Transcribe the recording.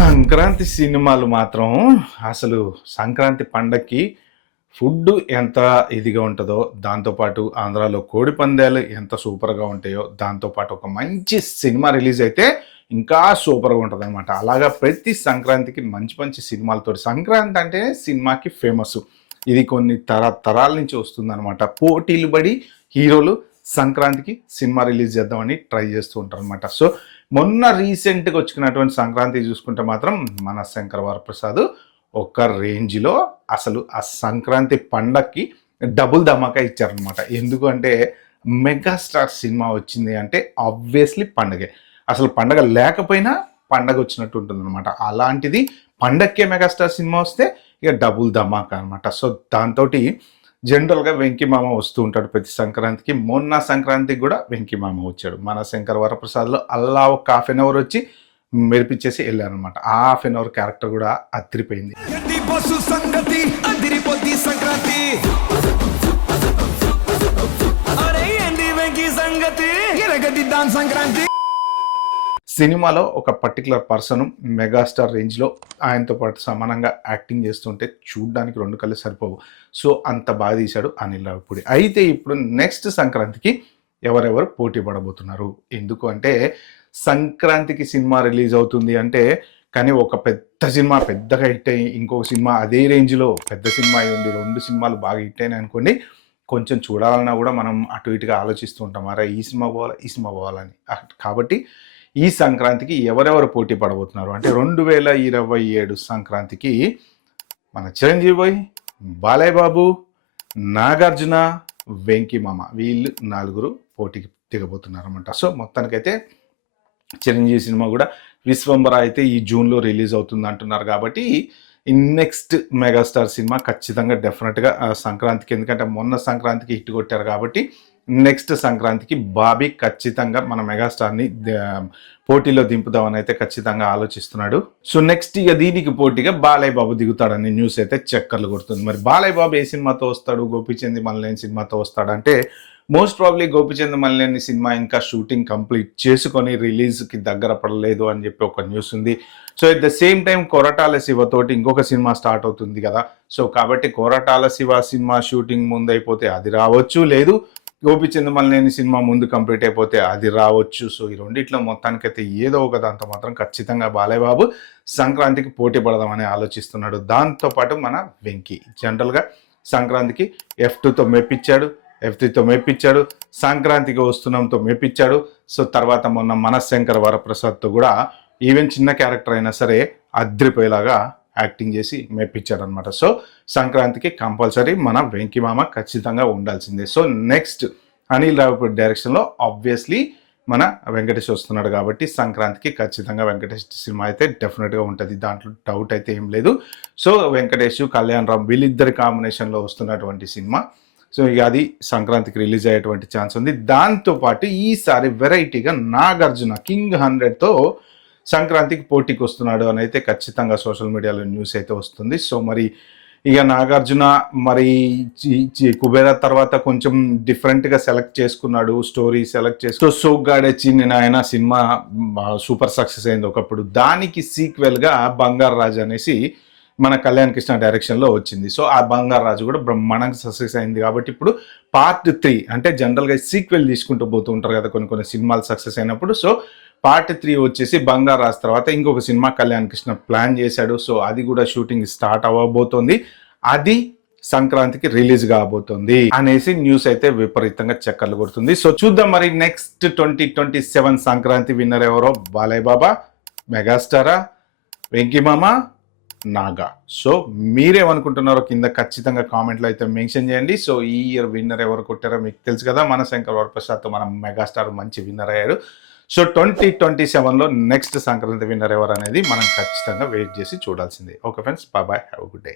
సంక్రాంతి సినిమాలు మాత్రం అసలు సంక్రాంతి పండక్కి ఫుడ్ ఎంత ఇదిగా ఉంటుందో, దాంతోపాటు ఆంధ్రాలో కోడి పందాలు ఎంత సూపర్గా ఉంటాయో, దాంతోపాటు ఒక మంచి సినిమా రిలీజ్ అయితే ఇంకా సూపర్గా ఉంటుంది అనమాట. అలాగా ప్రతి సంక్రాంతికి మంచి మంచి సినిమాలతో, సంక్రాంతి అంటే సినిమాకి ఫేమస్, ఇది కొన్ని తరాల నుంచి వస్తుందన్నమాట. పోటీలు పడి హీరోలు సంక్రాంతికి సినిమా రిలీజ్ చేద్దామని ట్రై చేస్తూ ఉంటారు అనమాట. సో మొన్న రీసెంట్గా వచ్చినటువంటి సంక్రాంతి చూసుకుంటే మాత్రం మన శంకర్ వరప్రసాద్ ఒక రేంజ్లో అసలు ఆ సంక్రాంతి పండక్కి డబుల్ ధమాకా ఇచ్చారనమాట. ఎందుకంటే మెగాస్టార్ సినిమా వచ్చింది అంటే ఆబ్వియస్లీ పండగే, అసలు పండగ లేకపోయినా పండగ వచ్చినట్టు ఉంటుంది అనమాట. అలాంటిది పండక్కే మెగాస్టార్ సినిమా వస్తే ఇక డబుల్ ధమాకా అనమాట. సో దాంతో జనరల్గా వెంకీ మామ వస్తూ ఉంటాడు ప్రతి సంక్రాంతికి. మొన్న సంక్రాంతికి కూడా వెంకీ మామ వచ్చాడు. మన శంకర్ వరప్రసాద్లో అలా ఒక ½ వచ్చి మెరిపించేసి వెళ్ళారనమాట. ఆ ½ క్యారెక్టర్ కూడా అదిరిపోయింది. సినిమాలో ఒక పర్టికులర్ పర్సన్ మెగాస్టార్ రేంజ్లో ఆయనతో పాటు సమానంగా యాక్టింగ్ చేస్తుంటే చూడడానికి 2 కళ్ళు సరిపోవు. సో అంత బాగా తీశాడు అనిల్ రావిపూడి. అయితే ఇప్పుడు నెక్స్ట్ సంక్రాంతికి ఎవరెవరు పోటీ పడబోతున్నారు? ఎందుకు అంటే సంక్రాంతికి సినిమా రిలీజ్ అవుతుంది అంటే, కానీ ఒక పెద్ద సినిమా పెద్దగా హిట్ అయ్యి ఇంకొక సినిమా అదే రేంజ్లో పెద్ద సినిమా అయి ఉండి 2 సినిమాలు బాగా హిట్ అయినాయి అనుకోండి, కొంచెం చూడాలన్నా కూడా మనం అటు ఇటుగా ఆలోచిస్తూ ఉంటాం, అరే ఈ సినిమా పోవాలా ఈ సినిమా పోవాలని. కాబట్టి ఈ సంక్రాంతికి ఎవరెవరు పోటీ పడబోతున్నారు అంటే 2027 సంక్రాంతికి మన చిరంజీవి బాయ్, బాలయ్య బాబు, నాగార్జున, వెంకీ మామ వీళ్ళు 4 పోటీకి దిగబోతున్నారు అనమాట. సో మొత్తానికైతే చిరంజీవి సినిమా కూడా విశ్వంబర అయితే ఈ జూన్లో రిలీజ్ అవుతుంది అంటున్నారు. కాబట్టి నెక్స్ట్ మెగాస్టార్ సినిమా ఖచ్చితంగా డెఫినెట్గా సంక్రాంతికి, ఎందుకంటే మొన్న సంక్రాంతికి హిట్ కొట్టారు కాబట్టి నెక్స్ట్ సంక్రాంతికి బాబీ ఖచ్చితంగా మన మెగాస్టార్ని పోటీలో దింపుదామని అయితే ఖచ్చితంగా ఆలోచిస్తున్నాడు. సో నెక్స్ట్ ఇక దీనికి పోటీగా బాలయ్య బాబు దిగుతాడని న్యూస్ అయితే చక్కర్లు కొడుతుంది. మరి బాలయ్య బాబు ఏ సినిమాతో వస్తాడు, గోపీచంద్ మల్లేని సినిమాతో వస్తాడంటే మోస్ట్ ప్రాబ్లీ గోపీచంద్ మల్లేని సినిమా ఇంకా షూటింగ్ కంప్లీట్ చేసుకొని రిలీజ్కి దగ్గర పడలేదు అని చెప్పి ఒక న్యూస్ ఉంది. So at the same time Koratala శివతోటి ఇంకొక సినిమా స్టార్ట్ అవుతుంది కదా. సో కాబట్టి కొరటాల శివ సినిమా షూటింగ్ ముందు అయిపోతే అది రావచ్చు, లేదు గోపీచంద్ మల్లేని సినిమా ముందు కంప్లీట్ అయిపోతే అది రావచ్చు. సో ఈ రెండిట్లో మొత్తానికైతే ఏదో ఒక దాంతో మాత్రం ఖచ్చితంగా బాలయ్య బాబు సంక్రాంతికి పోటీ పడదామని ఆలోచిస్తున్నాడు. దాంతోపాటు మన వెంకీ జనరల్గా సంక్రాంతికి F2తో మెప్పించాడు, F3తో మెప్పించాడు, సంక్రాంతికి వస్తున్నాంతో మెప్పించాడు. సో తర్వాత మొన్న మన శంకర్ వరప్రసాద్తో కూడా ఈవెన్ చిన్న క్యారెక్టర్ అయినా సరే అద్రిపోయేలాగా యాక్టింగ్ చేసి మెప్పించాడు అనమాట. సో సంక్రాంతికి కంపల్సరీ మన వెంకీ మామ ఖచ్చితంగా ఉండాల్సిందే. సో నెక్స్ట్ అనిల్ రావిపూడి డైరెక్షన్లో ఆబ్వియస్లీ మన వెంకటేష్ వస్తున్నాడు కాబట్టి సంక్రాంతికి ఖచ్చితంగా వెంకటేష్ సినిమా అయితే డెఫినెట్గా ఉంటుంది, దాంట్లో డౌట్ అయితే ఏం లేదు. సో వెంకటేష్, కళ్యాణ్ రామ్ వీళ్ళిద్దరి కాంబినేషన్లో వస్తున్నటువంటి సినిమా. సో ఇక అది సంక్రాంతికి రిలీజ్ అయ్యేటువంటి ఛాన్స్ ఉంది. దాంతోపాటు ఈసారి వెరైటీగా నాగార్జున కింగ్ 100తో సంక్రాంతికి పోటీకి వస్తున్నాడు అని అయితే ఖచ్చితంగా సోషల్ మీడియాలో న్యూస్ అయితే వస్తుంది. సో మరి ఇక నాగార్జున మరి కుబేరా తర్వాత కొంచెం డిఫరెంట్గా సెలెక్ట్ చేసుకున్నాడు, స్టోరీ సెలెక్ట్ చేసుకుని సోగ్గాడే చిన్ని నాయన సినిమా సూపర్ సక్సెస్ అయింది ఒకప్పుడు. దానికి సీక్వెల్గా బంగారు రాజు అనేసి మన కళ్యాణ్ కృష్ణ డైరెక్షన్లో వచ్చింది. సో ఆ బంగారు రాజు కూడా బ్రహ్మాండంగా సక్సెస్ అయింది. కాబట్టి ఇప్పుడు పార్ట్ 3 అంటే జనరల్గా సీక్వెల్ తీసుకుంటూ పోతూ ఉంటారు కదా కొన్ని సినిమాలు సక్సెస్ అయినప్పుడు. సో పార్ట్ 3 వచ్చేసి బంగారు రాజు తర్వాత ఇంకొక సినిమా కళ్యాణ్ కృష్ణ ప్లాన్ చేశాడు. సో అది కూడా షూటింగ్ స్టార్ట్ అవ్వబోతోంది, అది సంక్రాంతికి రిలీజ్ కాబోతుంది అనేసి న్యూస్ అయితే విపరీతంగా చక్కర్లు కొడుతుంది. సో చూద్దాం మరి నెక్స్ట్ 2027 సంక్రాంతి విన్నర్ ఎవరో, బాలయ్య బాబా, మెగాస్టారా, వెంకీ మామ, నాగా. సో మీరేమనుకుంటున్నారో కింద ఖచ్చితంగా కామెంట్లో అయితే మెన్షన్ చేయండి. సో ఈ ఇయర్ విన్నర్ ఎవరు కొట్టారో మీకు తెలుసు కదా, మన శంకర్ వరప్రసాద్తో మన మెగాస్టార్ మంచి విన్నర్ అయ్యాడు. సో 2027లో నెక్స్ట్ సంక్రాంతి విన్నర్ ఎవరు అనేది మనం ఖచ్చితంగా వెయిట్ చేసి చూడాల్సిందే. Okay friends, bye bye, have a good day.